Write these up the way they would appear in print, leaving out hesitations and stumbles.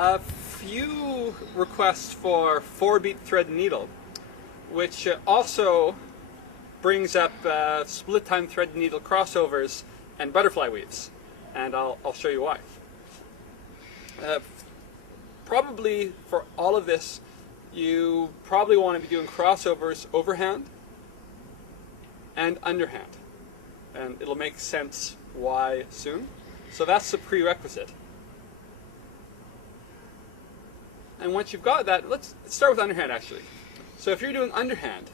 A few requests for 4-beat thread needle, which also brings up split time thread needle crossovers and butterfly weaves, and I'll show you why. Probably for all of this, you probably want to be doing crossovers overhand and underhand, and it'll make sense why soon. So that's the prerequisite. And once you've got that, let's start with underhand actually. So if you're doing underhand,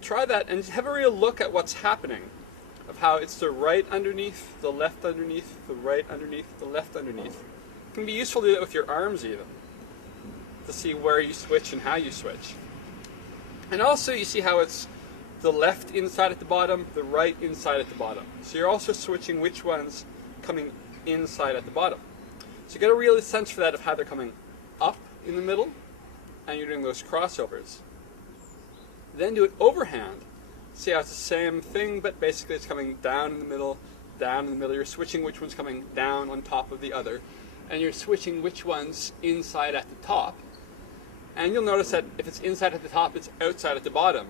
try that and have a real look at what's happening, of how it's the right underneath, the left underneath, the right underneath, the left underneath. It can be useful to do that with your arms even, to see where you switch and how you switch. And also you see how it's the left inside at the bottom, the right inside at the bottom. So you're also switching which one's coming inside at the bottom. So you get a real sense for that of how they're coming up in the middle, and you're doing those crossovers. Then do it overhand. See how it's the same thing, but basically it's coming down in the middle, down in the middle. You're switching which one's coming down on top of the other, and you're switching which one's inside at the top. And you'll notice that if it's inside at the top, it's outside at the bottom,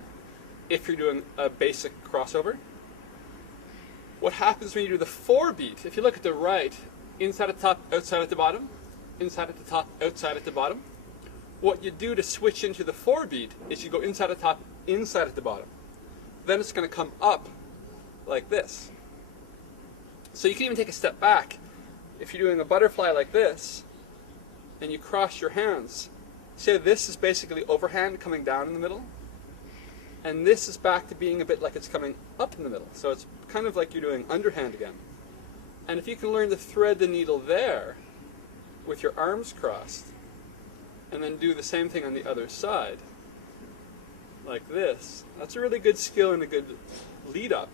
if you're doing a basic crossover. What happens when you do the 4-beat, if you look at the right, inside at the top, outside at the bottom, inside at the top, outside at the bottom, what you do to switch into the 4-beat is you go inside at the top, inside at the bottom. Then it's going to come up like this. So you can even take a step back. If you're doing a butterfly like this, and you cross your hands, see this is basically overhand coming down in the middle, and this is back to being a bit like it's coming up in the middle. So it's kind of like you're doing underhand again. And if you can learn to thread the needle there with your arms crossed, and then do the same thing on the other side, like this, that's a really good skill and a good lead up.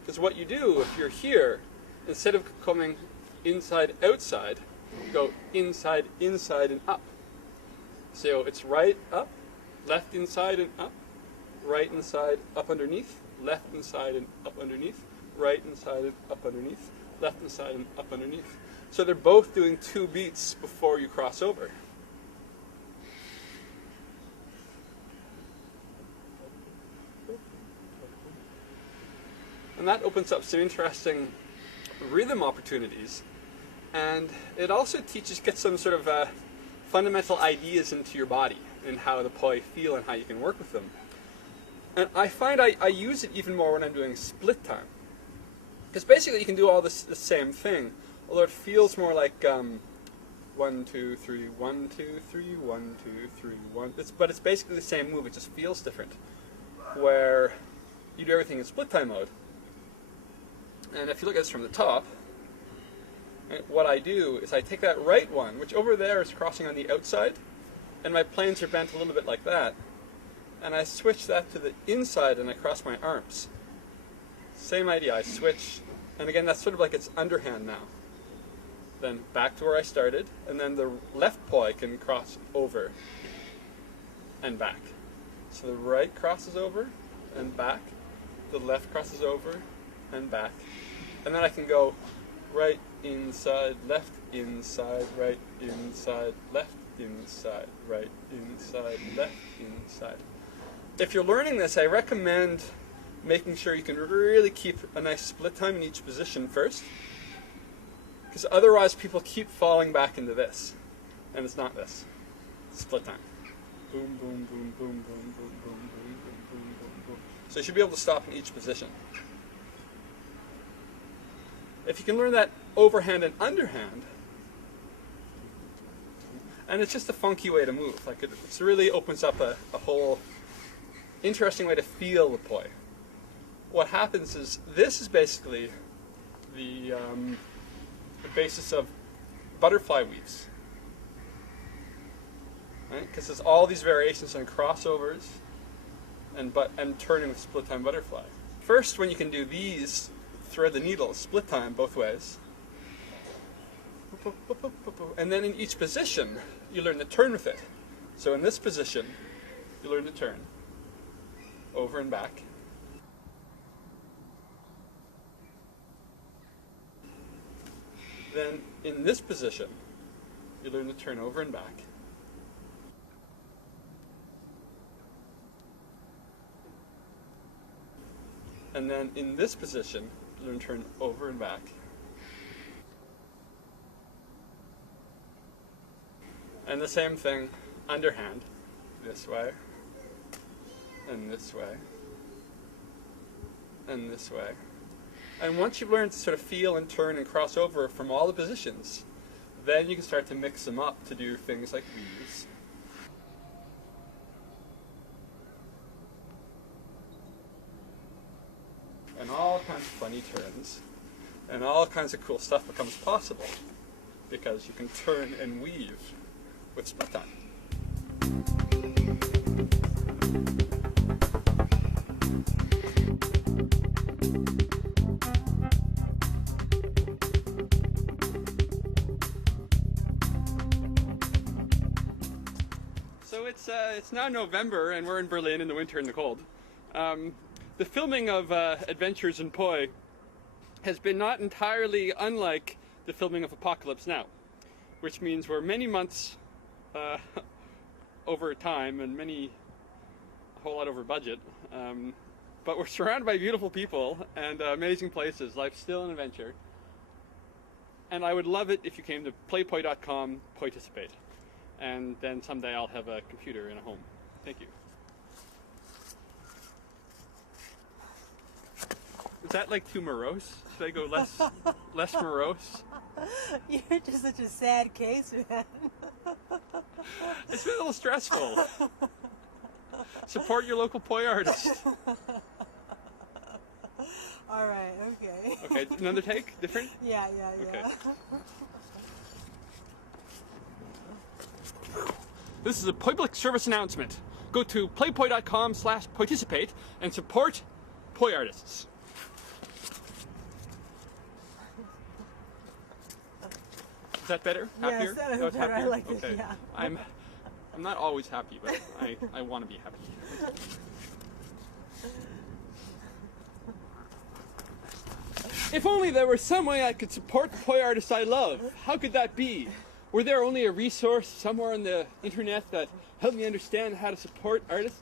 Because what you do, if you're here, instead of coming inside, outside, you go inside, inside, and up. So it's right, up, left inside and up, right inside, up underneath, left inside and up underneath, right inside and up underneath, left inside and up underneath. So they're both doing 2 beats before you cross over. And that opens up some interesting rhythm opportunities. And it also gets some sort of fundamental ideas into your body and how the poi feel and how you can work with them. And I find I use it even more when I'm doing split time. Because basically you can do all the same thing, although it feels more like 1, 2, 3, 1, 2, 3, 1, 2, 3, 1. But it's basically the same move, it just feels different. Where you do everything in split time mode. And if you look at this from the top, what I do is I take that right one, which over there is crossing on the outside, and my planes are bent a little bit like that, and I switch that to the inside and I cross my arms. Same idea, I switch, and again that's sort of like it's underhand now. Then back to where I started, and then the left poi can cross over and back. So the right crosses over and back, the left crosses over and back, and then I can go right, inside, left, inside, right, inside, left, inside, right, inside, left, inside. If you're learning this, I recommend making sure you can really keep a nice split time in each position first, because otherwise people keep falling back into this, and it's not this. It's split time. Boom, boom, boom, boom, boom, boom, boom, boom, boom, boom, boom, boom. So you should be able to stop in each position. If you can learn that overhand and underhand, and it's just a funky way to move. Like it really opens up a whole interesting way to feel the poi. What happens is this is basically the basis of butterfly weaves, right? Because there's all these variations on crossovers and turning with split time butterfly. First, when you can do these, thread the needle, split time both ways. And then in each position, you learn to turn with it. So in this position, you learn to turn over and back. Then in this position, you learn to turn over and back. And then in this position, you learn to turn over and back. And the same thing, underhand, this way, and this way, and this way. And once you've learned to sort of feel and turn and cross over from all the positions, then you can start to mix them up to do things like weaves. And all kinds of funny turns. And all kinds of cool stuff becomes possible because you can turn and weave with split time. So it's now November and we're in Berlin in the winter and the cold. The filming of Adventures in Poi has been not entirely unlike the filming of Apocalypse Now, which means we're many months over time and a whole lot over budget, but we're surrounded by beautiful people and amazing places. Life's still an adventure, and I would love it if you came to playpoi.com, participate, and then someday I'll have a computer in a home. Thank you. Is that like too morose? Should I go less morose? You're just such a sad case, man. It's been a little stressful. Support your local poi artist. All right, okay. Okay, another take? Different? Yeah. Okay. This is a public service announcement. Go to playpoi.com/participate and support poi artists. Is that better? Happier? Yes, that was better. I like it, okay. yeah. I'm not always happy, but I want to be happy. If only there was some way I could support the poi artists I love. How could that be? Were there only a resource somewhere on the internet that helped me understand how to support artists?